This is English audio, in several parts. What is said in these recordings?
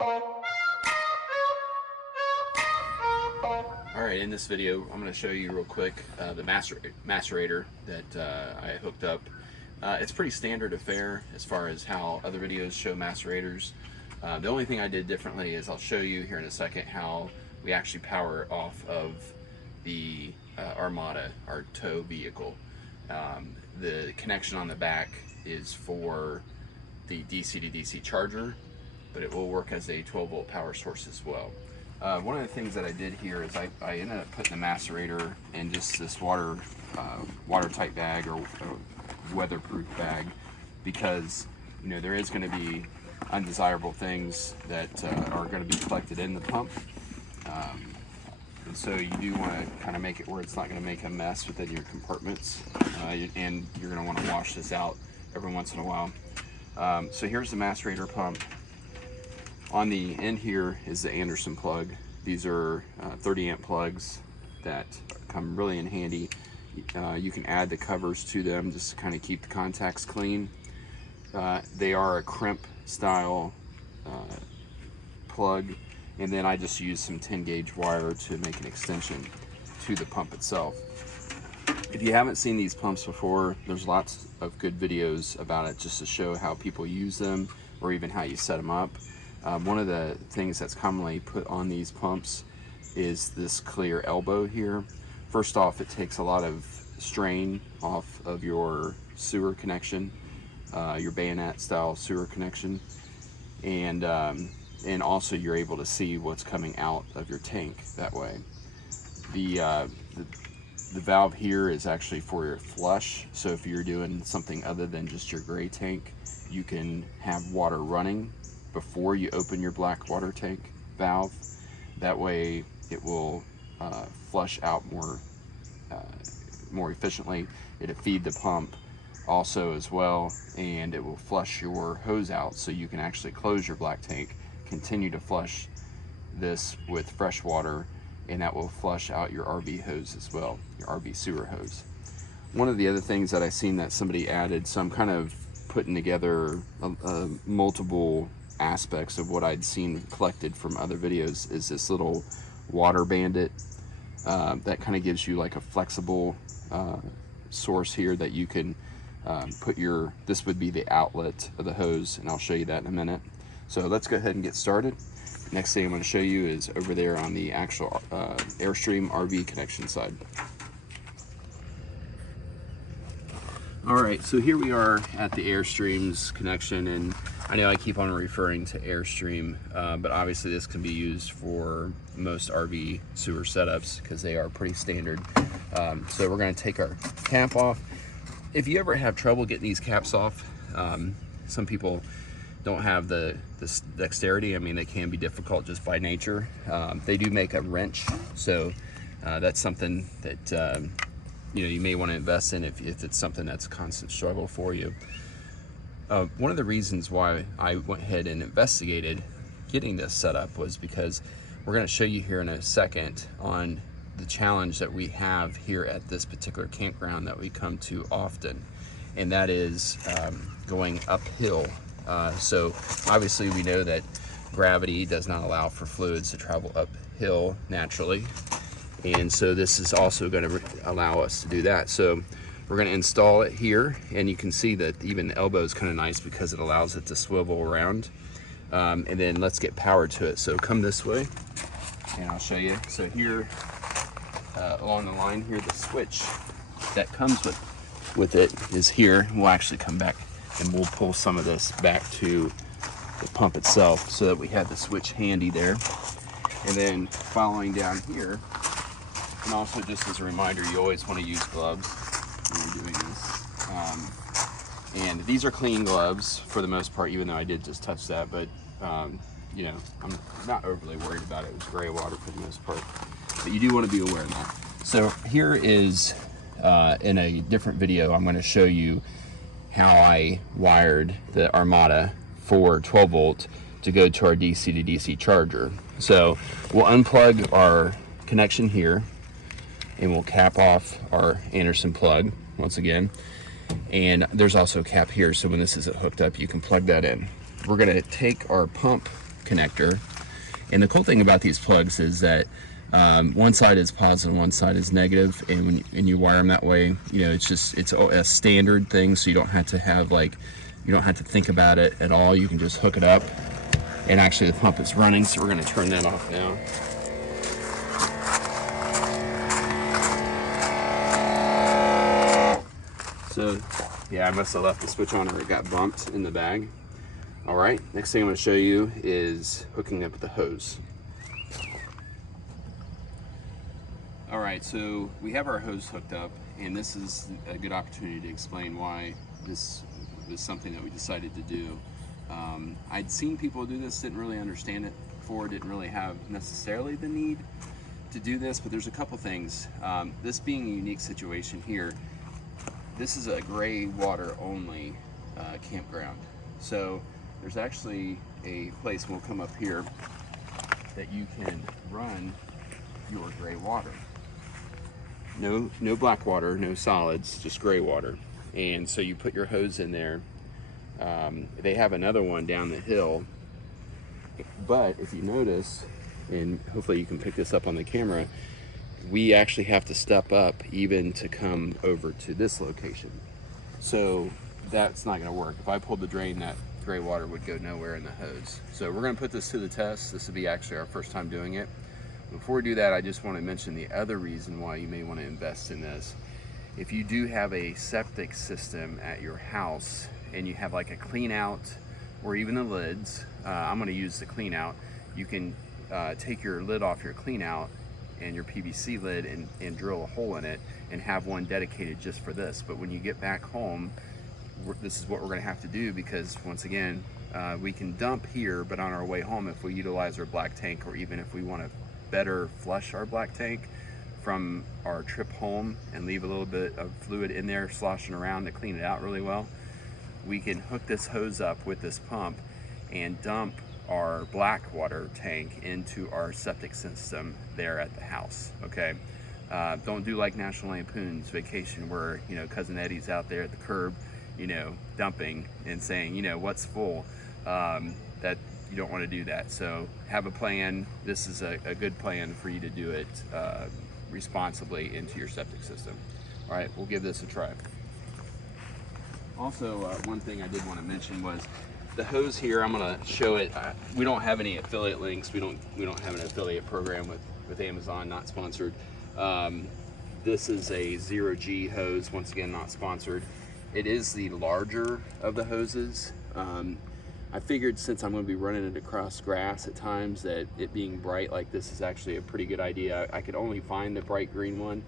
Alright, in this video I'm going to show you real quick the macerator that I hooked up. It's pretty standard affair as far as how other videos show macerators. The only thing I did differently is I'll show you here in a second how we actually power off of the Armada, our tow vehicle. The connection on the back is for the DC to DC charger, but it will work as a 12-volt power source as well. One of the things that I did here is I ended up putting the macerator in just this watertight bag or weatherproof bag, because there is going to be undesirable things that are going to be collected in the pump, and so you do want to kind of make it where it's not going to make a mess within your compartments, and you're going to want to wash this out every once in a while. So here's the macerator pump. On the end here is the Air.stream plug. These are 30 amp plugs that come really in handy. You can add the covers to them just to kind of keep the contacts clean. They are a crimp style plug, and then I just use some 10 gauge wire to make an extension to the pump itself. If you haven't seen these pumps before, there's lots of good videos about it just to show how people use them or even how you set them up. One of the things that's commonly put on these pumps is this clear elbow here. First off, it takes a lot of strain off of your sewer connection, your bayonet style sewer connection, and also you're able to see what's coming out of your tank that way. The valve here is actually for your flush, so if you're doing something other than just your gray tank, you can have water running before you open your black water tank valve. That way it will flush out more efficiently. It'll feed the pump also as well, and it will flush your hose out, so you can actually close your black tank, continue to flush this with fresh water, and that will flush out your RV hose as well, your RV sewer hose. One of the other things that I seen that somebody added, so I'm kind of putting together multiple aspects of what I'd seen collected from other videos, is this little water bandit that kind of gives you like a flexible source here that you can put this would be the outlet of the hose, and I'll show you that in a minute. So let's go ahead and get started. Next thing I'm going to show you is over there on the actual Air.stream RV connection side. Alright, so here we are at the Air.stream's connection, and I know I keep on referring to Air.stream, but obviously this can be used for most RV sewer setups because they are pretty standard. So we're going to take our cap off. If you ever have trouble getting these caps off, some people don't have the dexterity. I mean, they can be difficult just by nature. They do make a wrench, so that's something that you may want to invest in if it's something that's a constant struggle for you. One of the reasons why I went ahead and investigated getting this set up was because we're going to show you here in a second on the challenge that we have here at this particular campground that we come to often, and that is going uphill. So obviously we know that gravity does not allow for fluids to travel uphill naturally, and so this is also going to allow us to do that. So we're going to install it here, and you can see that even the elbow is kind of nice because it allows it to swivel around. And then let's get power to it. So come this way and I'll show you. So here along the line here, the switch that comes with it is here. We'll actually come back and we'll pull some of this back to the pump itself so that we have the switch handy there. And then following down here, and also just as a reminder, you always want to use gloves when you're doing this. And these are clean gloves for the most part, even though I did just touch that, but I'm not overly worried about it. It was gray water for the most part, but you do want to be aware of that. So here is, in a different video, I'm going to show you how I wired the Armada for 12 volt to go to our DC to DC charger. So we'll unplug our connection here, and we'll cap off our Air.stream plug once again. And there's also a cap here, so when this isn't hooked up, you can plug that in. We're going to take our pump connector. And the cool thing about these plugs is that one side is positive, one side is negative, and when you wire them that way, you know, it's a standard thing, so you don't have to have you don't have to think about it at all. You can just hook it up, and actually the pump is running, so we're going to turn that off now. So yeah, I must have left the switch on or it got bumped in the bag. All right, next thing I'm going to show you is hooking up the hose. All right, so we have our hose hooked up, and this is a good opportunity to explain why this was something that we decided to do. I'd seen people do this, didn't really understand it before, didn't really have necessarily the need to do this, but there's a couple things. This being a unique situation here, this is a gray water only campground. So there's actually a place, we'll come up here, that you can run your gray water. No black water, no solids, just gray water. And so you put your hose in there. They have another one down the hill, but if you notice, and hopefully you can pick this up on the camera, we actually have to step up even to come over to this location. So that's not going to work. If I pulled the drain, that gray water would go nowhere in the hose. So we're going to put this to the test. This will be actually our first time doing it. Before we do that, I just want to mention the other reason why you may want to invest in this. If you do have a septic system at your house and you have like a clean out or even the lids, I'm going to use the clean out. You can take your lid off your clean out and your PVC lid and drill a hole in it and have one dedicated just for this. But when you get back home, this is what we're going to have to do, because once again, we can dump here, but on our way home, if we utilize our black tank, or even if we want to better flush our black tank from our trip home and leave a little bit of fluid in there sloshing around to clean it out really well, we can hook this hose up with this pump and dump our black water tank into our septic system there at the house. Okay, don't do like National Lampoon's Vacation, where, you know, Cousin Eddie's out there at the curb, you know, dumping and saying, you know, what's full. That you don't want to do that. So have a plan. This is a good plan for you to do it responsibly into your septic system. All right, we'll give this a try. Also, one thing I did want to mention was the hose here. I'm going to show it. We don't have any affiliate links. We don't have an affiliate program with Amazon, not sponsored. This is a 0G hose, once again not sponsored. It is the larger of the hoses. I figured since I'm going to be running it across grass at times, that it being bright like this is actually a pretty good idea. I could only find the bright green one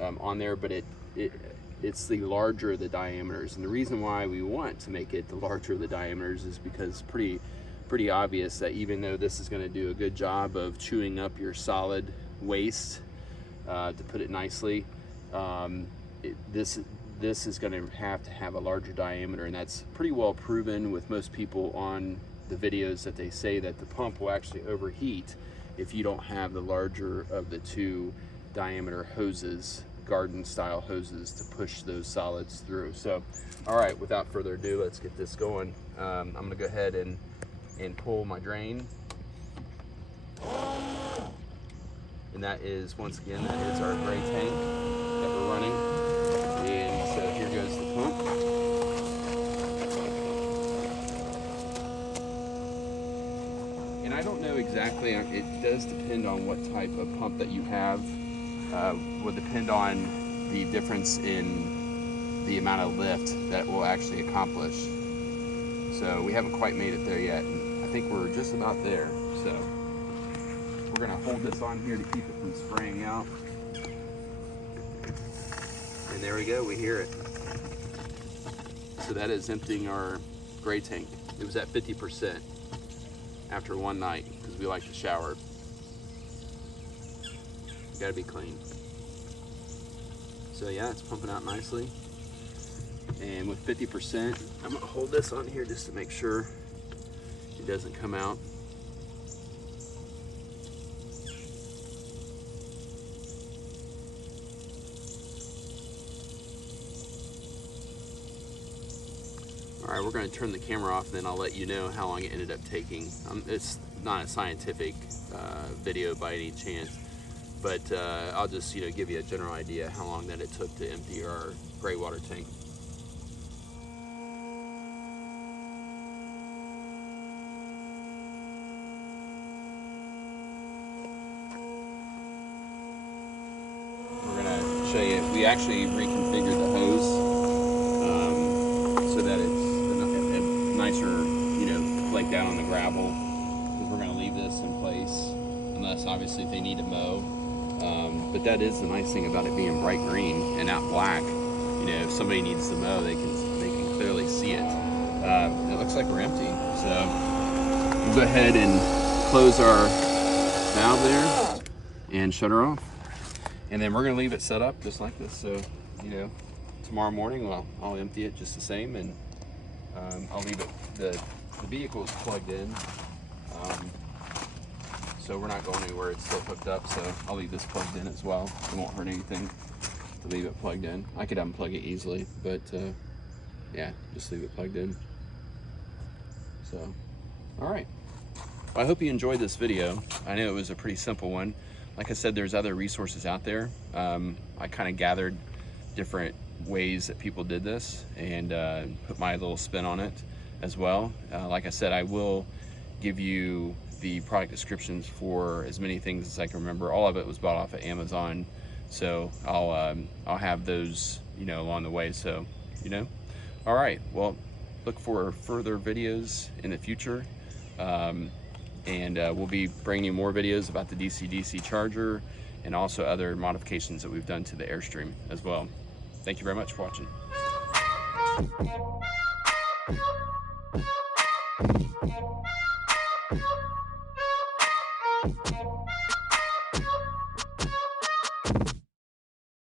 on there, but it's the larger of the diameters. And the reason why we want to make it the larger of the diameters is because pretty obvious that even though this is going to do a good job of chewing up your solid waste, to put it nicely, this is going to have a larger diameter, and that's pretty well proven with most people on the videos, that they say that the pump will actually overheat if you don't have the larger of the two diameter hoses, garden style hoses, to push those solids through. So all right, without further ado, let's get this going. I'm going to go ahead and pull my drain, and that is, once again, that is our gray tank that we're running. And so here goes the pump. And I don't know exactly, it does depend on what type of pump that you have. Will depend on the difference in the amount of lift that will actually accomplish. So we haven't quite made it there yet. And I think we're just about there. So we're gonna hold this on here to keep it from spraying out. And there we go, we hear it. So that is emptying our gray tank. It was at 50% after one night, because we like to shower. You gotta be clean. So yeah, it's pumping out nicely. And with 50%, I'm gonna hold this on here just to make sure it doesn't come out. All right, we're going to turn the camera off, and then I'll let you know how long it ended up taking. not a scientific video by any chance, but I'll just give you a general idea how long that it took to empty our gray water tank. We're gonna show you. We actually reconfigured the hose so that it's a nicer, flake down on the gravel. Because we're gonna leave this in place unless obviously if they need to mow. But that is the nice thing about it being bright green and not black. If somebody needs to mow, they can clearly see it. It looks like we're empty, so we'll go ahead and close our valve there and shut her off. And then we're gonna leave it set up just like this. So, tomorrow morning, I'll empty it just the same, and I'll leave it. The vehicle is plugged in, so we're not going anywhere. It's still hooked up, so I'll leave this plugged in as well. It won't hurt anything to leave it plugged in. I could unplug it easily, but yeah, just leave it plugged in. So, all right. Well, I hope you enjoyed this video. I know it was a pretty simple one. Like I said, there's other resources out there. I kind of gathered different ways that people did this and put my little spin on it as well. Like I said, I will give you the product descriptions for as many things as I can remember. All of it was bought off of Amazon, so I'll have those along the way. So all right. Well, look for further videos in the future. And we'll be bringing you more videos about the DC-DC charger and also other modifications that we've done to the Airstream as well. Thank you very much for watching.